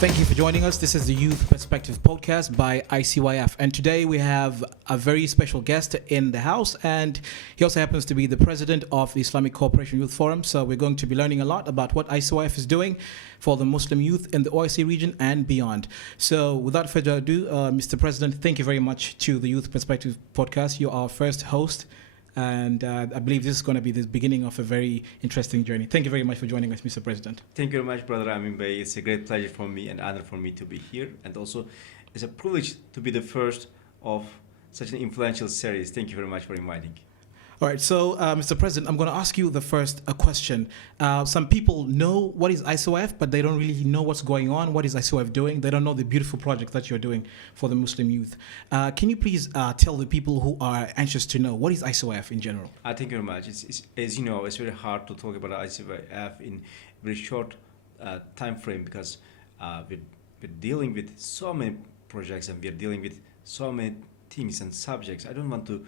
Thank you for joining us. This is the Youth Perspective Podcast by ICYF. And today we have a very special guest in the house. And he also happens to be the president of the Islamic Cooperation Youth Forum. So we're going to be learning a lot about what ICYF is doing for the Muslim youth in the OIC region and beyond. So without further ado, Mr. President, thank you very much to the Youth Perspective Podcast. You're our first host. And I believe this is going to be the beginning of a very interesting journey. Thank you very much for joining us, Mr. President. Thank you very much, Brother Amin Bey. It's a great pleasure for me and honor for me to be here. And also, it's a privilege to be the first of such an influential series. Thank you very much for inviting. All right, so Mr. President, I'm going to ask you the first question. Some people know what is ICYF, but they don't really know what's going on. What is ICYF doing? They don't know the beautiful project that you're doing for the Muslim youth. Can you please tell the people who are anxious to know what is ICYF in general? Thank you very much. As you know, it's very hard to talk about ICYF in a very short time frame because we're dealing with so many projects and we're dealing with so many things and subjects. I don't want to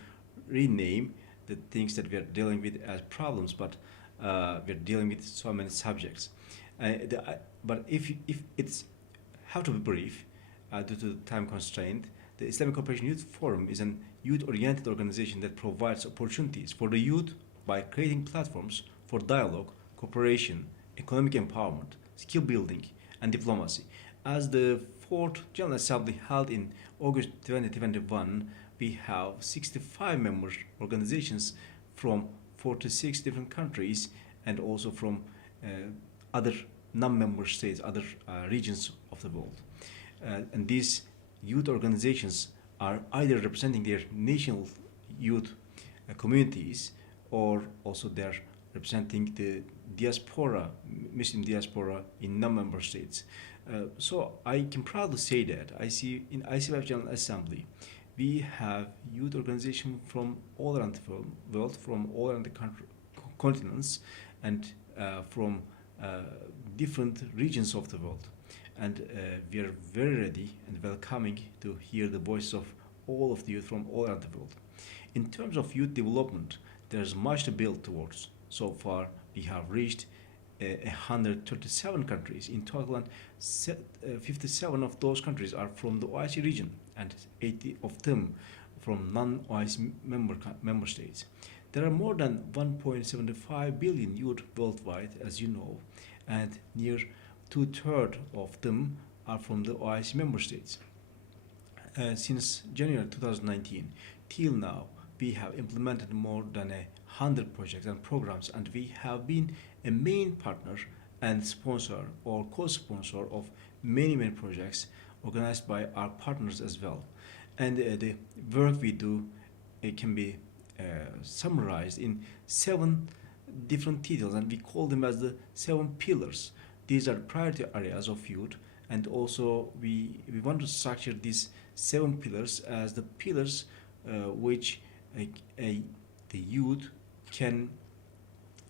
rename the things that we are dealing with as problems, but we're dealing with so many subjects. But if it's have to be brief due to time constraint, the Islamic Cooperation Youth Forum is an youth-oriented organization that provides opportunities for the youth by creating platforms for dialogue, cooperation, economic empowerment, skill building, and diplomacy. As the Fourth General Assembly held in August 2021, we have 65 member organizations from 46 different countries and also from other non-member states, other regions of the world. And these youth organizations are either representing their national youth communities or also they're representing the diaspora, Muslim diaspora in non-member states. So I can proudly say that I see in ICYF General Assembly we have youth organizations from all around the world, from all around the continents, and from different regions of the world. And we are very ready and welcoming to hear the voice of all of the youth from all around the world. In terms of youth development, there's much to build towards. So far, we have reached 137 countries in total, and 57 of those countries are from the OIC region and 80 of them from non-OIC member states. There are more than 1.75 billion youth worldwide, as you know, and near two-thirds of them are from the OIC member states. Since January 2019 till now, we have implemented more than 100 projects and programs, and we have been a main partner and sponsor or co-sponsor of many projects organized by our partners as well. And the work we do can be summarized in 7 different titles, and we call them as the 7 pillars. These are priority areas of youth, and also we want to structure these 7 pillars as the pillars which the youth can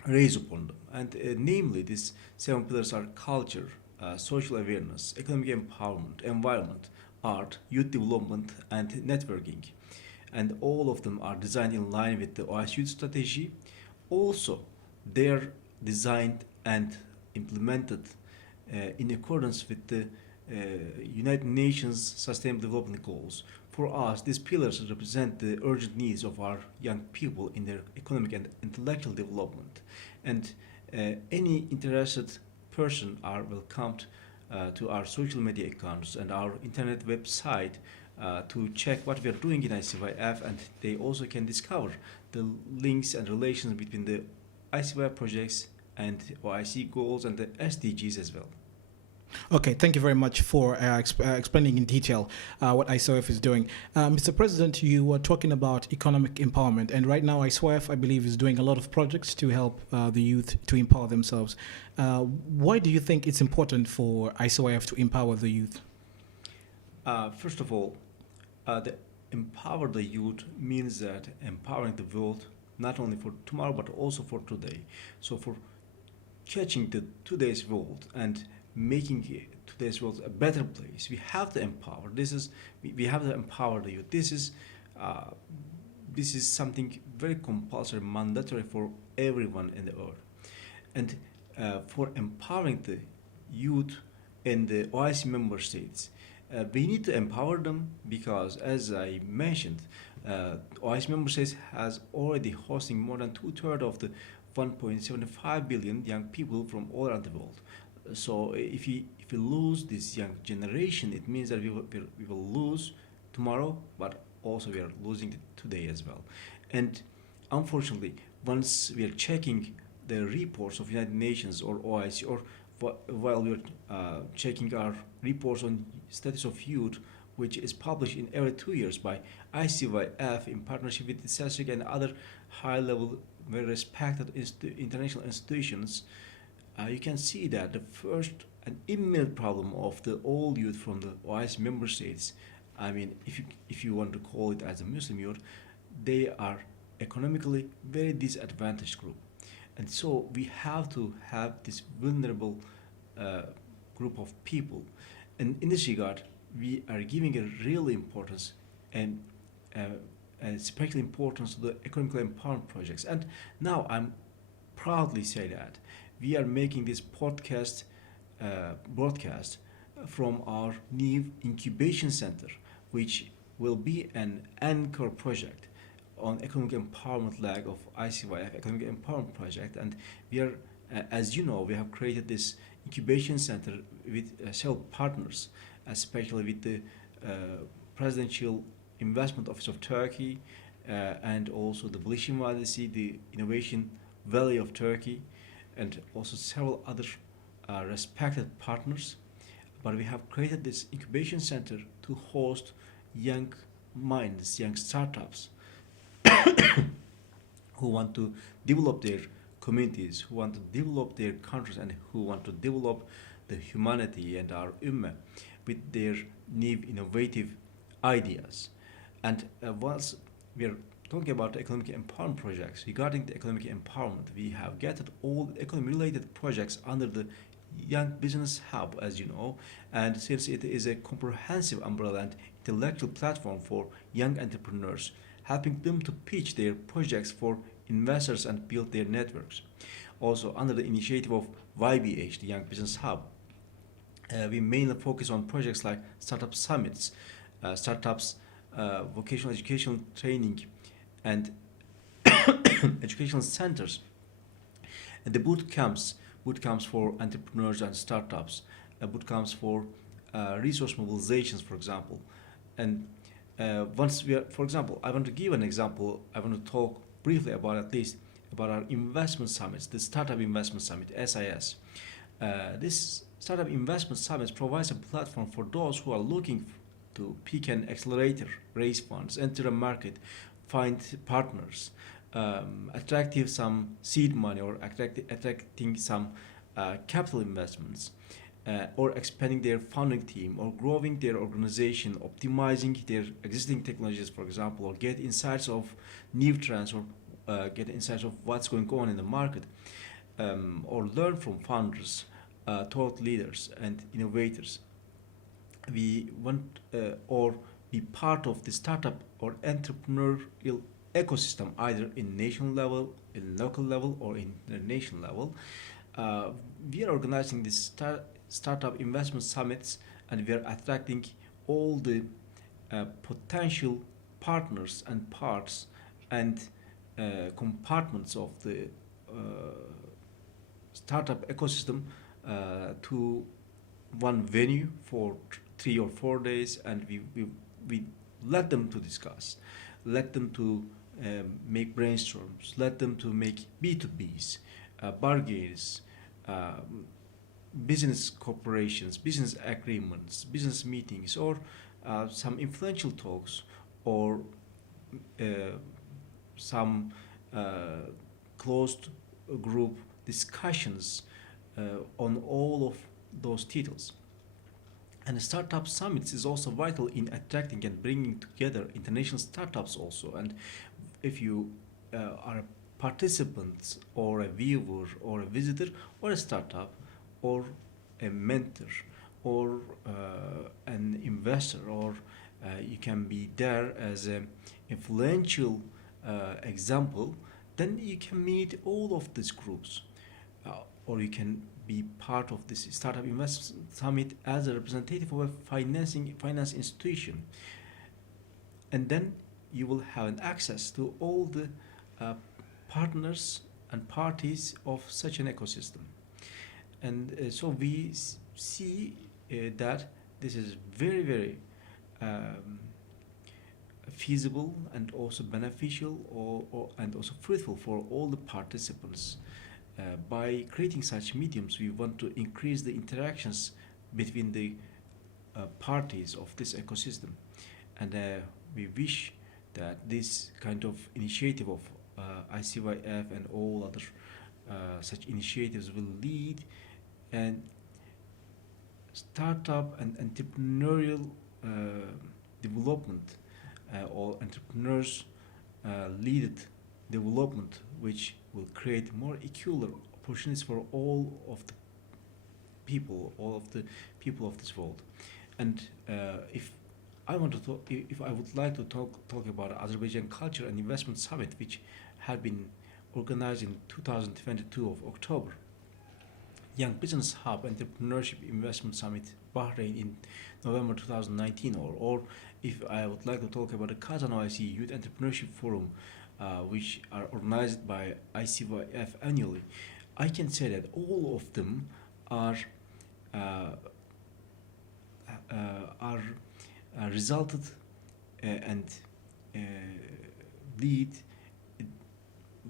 raise upon them. And namely, these 7 pillars are culture, social awareness, economic empowerment, environment, art, youth development, and networking. And all of them are designed in line with the OIC Youth Strategy. Also, they're designed and implemented in accordance with the United Nations Sustainable Development Goals. For us, these pillars represent the urgent needs of our young people in their economic and intellectual development. And any interested person are welcomed to our social media accounts and our internet website to check what we are doing in ICYF, and they also can discover the links and relations between the ICYF projects and OIC goals and the SDGs as well. Okay, thank you very much for explaining in detail what ICYF is doing. Mr. President, you were talking about economic empowerment, and right now ICYF, I believe, is doing a lot of projects to help the youth to empower themselves. Why do you think it's important for ICYF to empower the youth? First of all, the empower the youth means that empowering the world not only for tomorrow but also for today. So for catching the today's world and making today's world a better place, we have to empower. We have to empower the youth. This is something very compulsory, mandatory for everyone in the earth. And for empowering the youth, in the OIC member states. We need to empower them because, as I mentioned, OIC member states has already hosting more than two-thirds of the 1.75 billion young people from all around the world. So if we lose this young generation, it means that we will lose tomorrow, but also we are losing it today as well. And unfortunately, once we are checking the reports of United Nations or OIC, or while we are checking our reports on status of youth, which is published in every 2 years by ICYF in partnership with the CESRIC and other high-level, very respected international institutions, you can see that the first and immediate problem of the all youth from the OIC member states, I mean, if you want to call it as a Muslim youth, they are economically very disadvantaged group. And so we have to have this vulnerable group of people. And in this regard, we are giving a real importance and special importance to the economic empowerment projects. And now I'm proudly say that we are making this podcast broadcast from our new incubation center, which will be an anchor project on economic empowerment leg of ICYF economic empowerment project. And we are, as you know, we have created this incubation center with several partners, especially with the Presidential Investment Office of Turkey and also the Bilişim Vadisi, the Innovation Valley of Turkey, and also several other respected partners. But we have created this incubation center to host young minds, young startups who want to develop their communities, who want to develop their countries, and who want to develop the humanity and our ummah with their new innovative ideas. And once we are talking about economic empowerment projects, regarding the economic empowerment, we have gathered all economic related projects under the Young Business Hub, as you know, and since it is a comprehensive umbrella and intellectual platform for young entrepreneurs, helping them to pitch their projects for investors and build their networks. Also, under the initiative of YBH, the Young Business Hub, we mainly focus on projects like startup summits, startups, vocational educational training, and educational centers, and the boot camps for entrepreneurs and startups, boot camps for resource mobilizations, for example. And once we are, for example, I want to give an example. I want to talk briefly about at least about our investment summits, the Startup Investment Summit, SIS. This Startup Investment Summit provides a platform for those who are looking to pick an accelerator, raise funds, enter a market, find partners, attracting some seed money or attracting some capital investments, or expanding their funding team, or growing their organization, optimizing their existing technologies, for example, or get insights of new trends, or get insights of what's going on in the market, or learn from founders, thought leaders, and innovators. We want or be part of the startup or entrepreneurial ecosystem, either in national level, in local level, or in the national level. We are organizing these startup investment summits, and we are attracting all the potential partners and parts and compartments of the startup ecosystem to one venue for 3 or 4 days, and we let them to discuss, let them to make brainstorms, let them to make B2Bs, bargains, business corporations, business agreements, business meetings, or some influential talks, or some closed group discussions on all of those titles. And startup summits is also vital in attracting and bringing together international startups also. And if you are a participant or a viewer or a visitor or a startup or a mentor or an investor, or you can be there as an influential example, then you can meet all of these groups, or you can be part of this Startup Investment Summit as a representative of a finance institution. And then you will have an access to all the partners and parties of such an ecosystem. And so we see that this is very, very feasible and also beneficial and also fruitful for all the participants. By creating such mediums, we want to increase the interactions between the parties of this ecosystem. And we wish that this kind of initiative of ICYF and all other such initiatives will lead and startup and entrepreneurial development or entrepreneurs leaded development, which will create more equal opportunities for all of the people of this world. And if I would like to talk about Azerbaijan Culture and Investment Summit, which had been organized in 2022 of October. Young Business Hub Entrepreneurship Investment Summit, Bahrain in November 2019, or if I would like to talk about the Kazan OIC Youth Entrepreneurship Forum, which are organized by ICYF annually, I can say that all of them are resulted and lead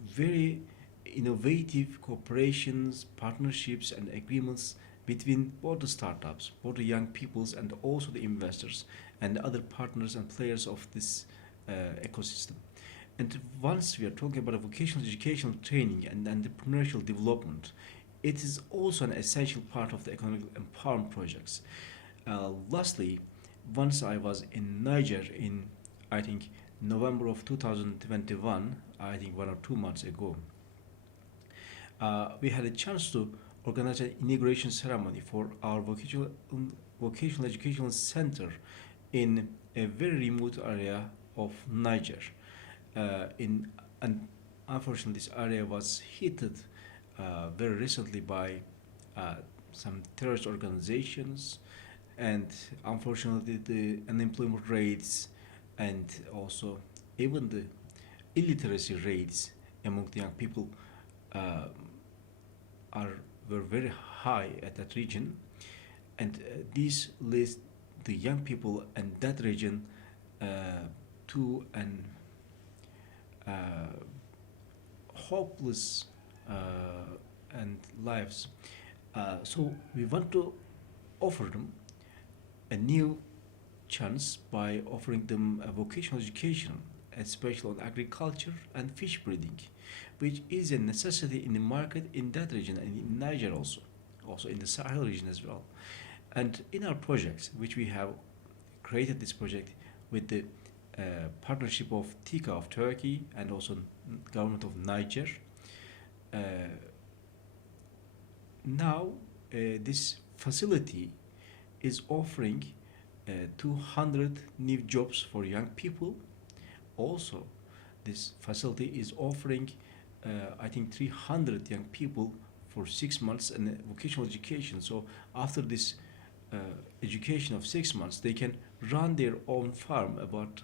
very innovative cooperations, partnerships, and agreements between both the startups, both the young peoples, and also the investors and other partners and players of this ecosystem. And once we are talking about vocational educational training and entrepreneurial development, it is also an essential part of the economic empowerment projects. Lastly, once I was in Niger in, I think, November of 2021, I think 1 or 2 months ago, we had a chance to organize an inauguration ceremony for our vocational educational center in a very remote area of Niger. And unfortunately, this area was hit very recently by some terrorist organizations, and unfortunately, the unemployment rates and also even the illiteracy rates among the young people were very high at that region, and this leads the young people in that region to an hopeless and lives. So we want to offer them a new chance by offering them a vocational education, especially on agriculture and fish breeding, which is a necessity in the market in that region and in Niger also in the Sahel region as well. And in our projects, which we have created this project with the partnership of TIKA of Turkey and also government of Niger. Now this facility is offering 200 new jobs for young people. Also, this facility is offering I think 300 young people for 6 months in vocational education. So after this education of 6 months, they can run their own farm about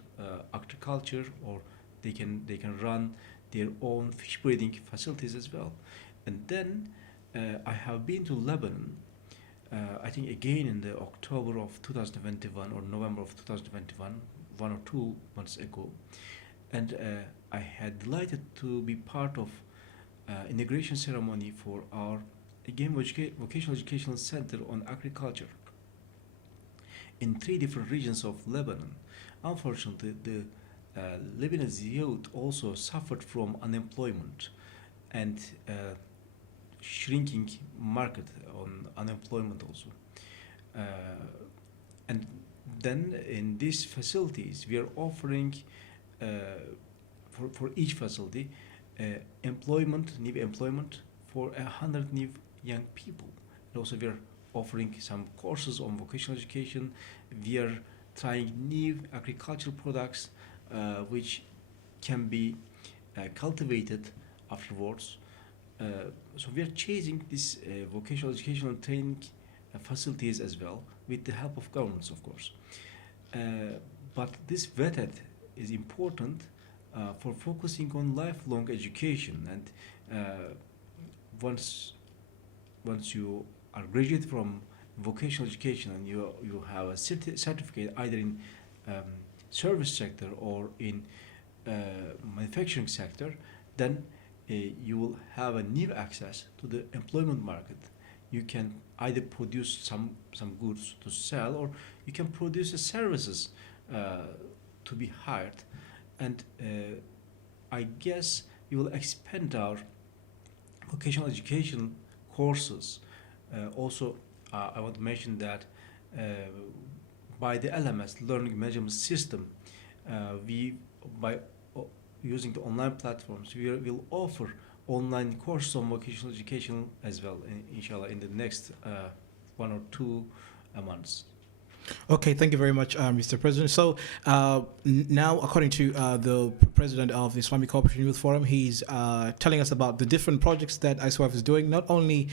agriculture, or they can run their own fish breeding facilities as well. And then I have been to Lebanon, I think again in the October of 2021 or November of 2021, 1 or 2 months ago, and I had delighted to be part of inauguration ceremony for our again vocational educational center on agriculture in 3 different regions of Lebanon. Unfortunately, the Lebanese youth also suffered from unemployment and shrinking market on unemployment also. And then in these facilities, we are offering for each facility new employment for 100 new young people. And also we are offering some courses on vocational education. We are trying new agricultural products which can be cultivated afterwards. so we are chasing this vocational educational training facilities as well with the help of governments, of course. But this vetted is important for focusing on lifelong education, and once you are graduate from vocational education and you have a certificate either in service sector or in manufacturing sector, then you will have a new access to the employment market. You can either produce some goods to sell, or you can produce services to be hired. And I guess we will expand our vocational education courses. Also, I want to mention that by the LMS, Learning Management System, we by using the online platforms, we will offer online courses on vocational education as well, inshallah, in the next 1 or 2 months. Okay, thank you very much, Mr. President. So now, according to the president of the Islamic Cooperation Youth Forum, he's telling us about the different projects that ICYF is doing, not only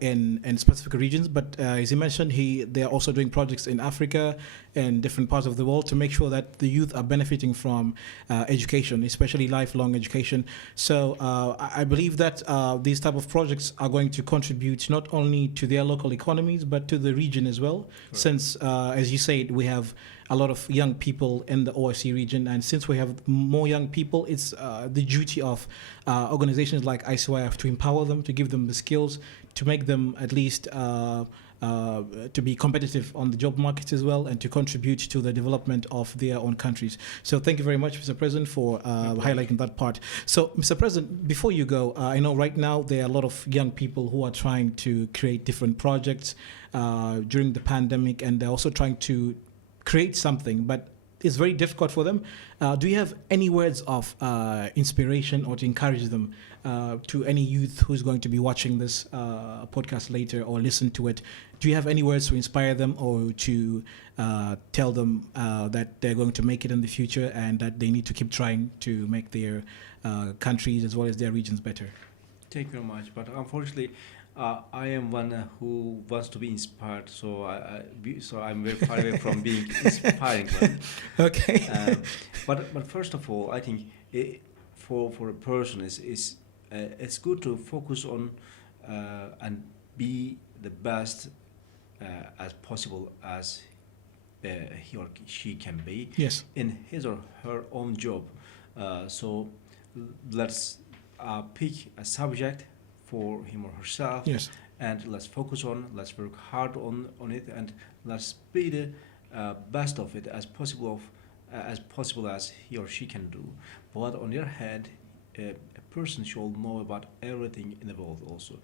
in specific regions, but as he mentioned, they are also doing projects in Africa and different parts of the world to make sure that the youth are benefiting from education, especially lifelong education. So I believe that these type of projects are going to contribute not only to their local economies, but to the region as well. Correct. Since, as you said, we have a lot of young people in the OIC region, and since we have more young people, it's the duty of organizations like ICYF to empower them, to give them the skills, to make them at least to be competitive on the job market as well, and to contribute to the development of their own countries. So thank you very much, Mr. President, for highlighting that part. So, Mr. President, before you go, I know right now there are a lot of young people who are trying to create different projects during the pandemic, and they're also trying to create something, but it's very difficult for them. Do you have any words of inspiration or to encourage them, to any youth who's going to be watching this podcast later or listen to it? Do you have any words to inspire them or to tell them that they're going to make it in the future and that they need to keep trying to make their countries as well as their regions better? Thank you very much. But unfortunately, I am one who wants to be inspired, so I'm very far away from being inspiring one. Okay. But first of all, I think for a person it's good to focus on and be the best as possible as he or she can be. Yes. In his or her own job. So let's pick a subject for him or herself. Yes. And let's work hard on it, and let's be the best of it as possible as he or she can do. But on the other hand, a person should know about everything in the world also.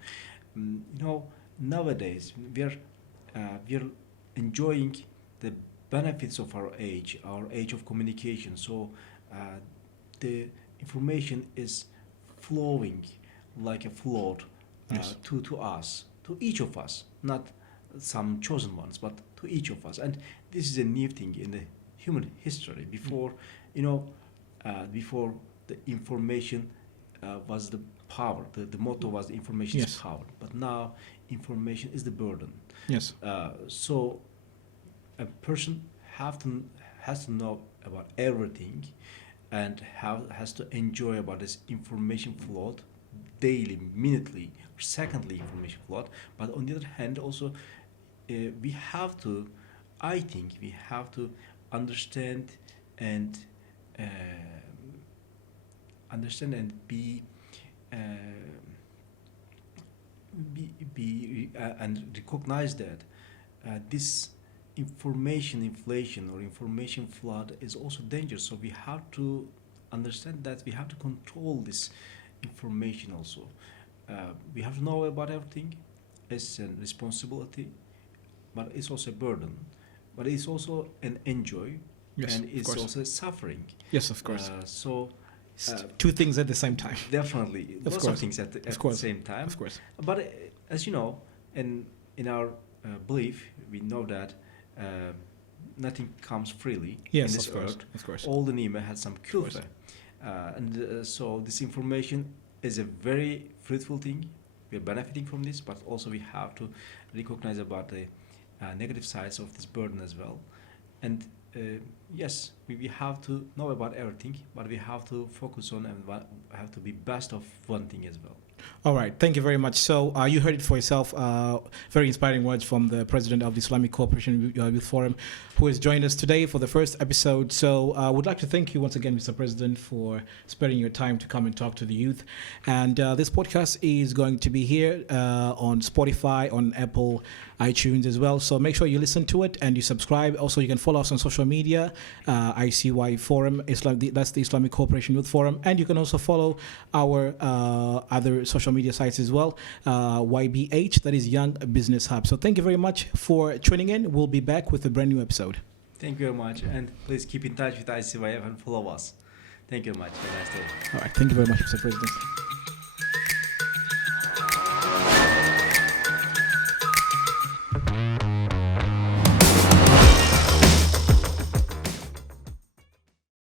Nowadays we are enjoying the benefits of our age of communication. So the information is flowing like a flood Yes. to us, to each of us, not some chosen ones, but to each of us. And this is a new thing in the human history. Before the information was the power. The motto was the information Yes. is power. But now information is the burden. Yes. So a person has to know about everything, and has to enjoy about this information flow daily, minutely, or secondly information flow. But on the other hand, also we have to understand and be and recognize that this information inflation or information flood is also dangerous. So we have to understand that we have to control this information also. We have to know about everything. It's a responsibility, but it's also a burden. But it's also an enjoy, Yes, and of it's course. also suffering. Yes, of course. Two Two things at the same time. definitely, Of lots course. of things at the course. same time. Of course. But as you know, in our belief, we know that nothing comes freely Yes, in this of course. earth. Of course. All the nima has some course. kulfa. So this information is a very fruitful thing. We are benefiting from this, but also we have to recognize about the negative sides of this burden as well. And yes, we have to know about everything, but we have to focus on and have to be best of one thing as well. All right, thank you very much. So you heard it for yourself. Very inspiring words from the president of the Islamic Cooperation Youth Forum, who has joined us today for the first episode. So I would like to thank you once again, Mr. President, for sparing your time to come and talk to the youth. And this podcast is going to be here on Spotify, on Apple, iTunes as well. So make sure you listen to it and you subscribe. Also, you can follow us on social media, ICYF Forum, that's the Islamic Cooperation Youth Forum. And you can also follow our other social media sites as well, YBH, that is Young Business Hub. So thank you very much for tuning in. We'll be back with a brand new episode. Thank you very much. And please keep in touch with ICYF and follow us. Thank you very much. Have a nice day. All right. Thank you very much, Mr. President.